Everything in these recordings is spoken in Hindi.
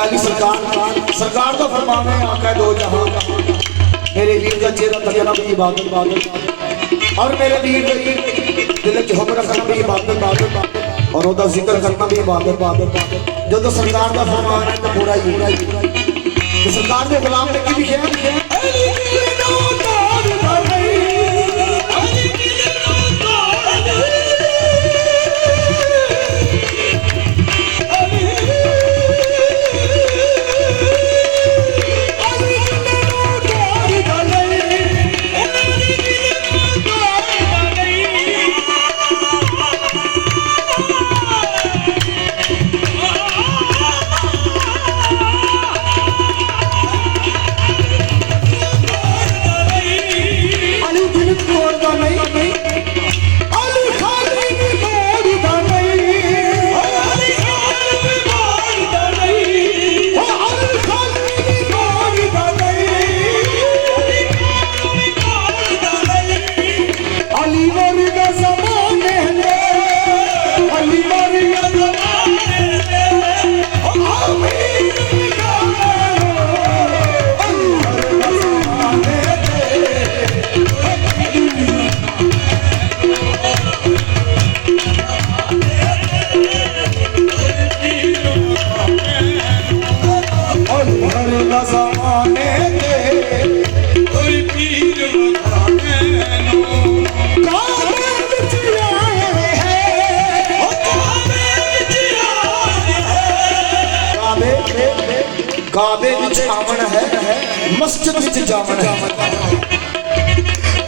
मौला अली सरकार का फरमान है आका दो जहां मेरे वीर का चेहरा तकना भी इबादत और मेरे वीर दिल च हुक्म रखना भी इबादत और ओदा जिक्र करना भी इबादत जो तो सरकार का फरमान है तो पूरा ही तो सरकार के गुलाम ने की लिखा काबे विच आवन है मस्जिद विच जावन है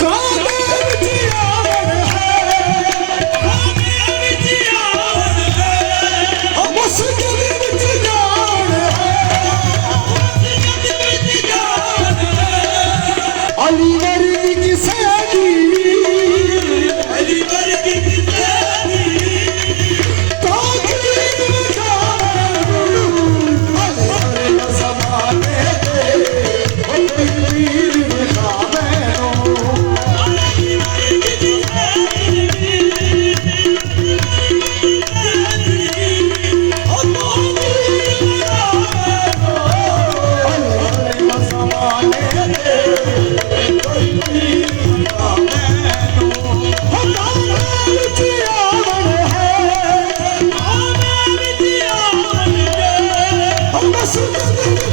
काबे विच आवन है मस्जिद विच जावन है अली वर्गी की सैदी अली वर्गी की Yes,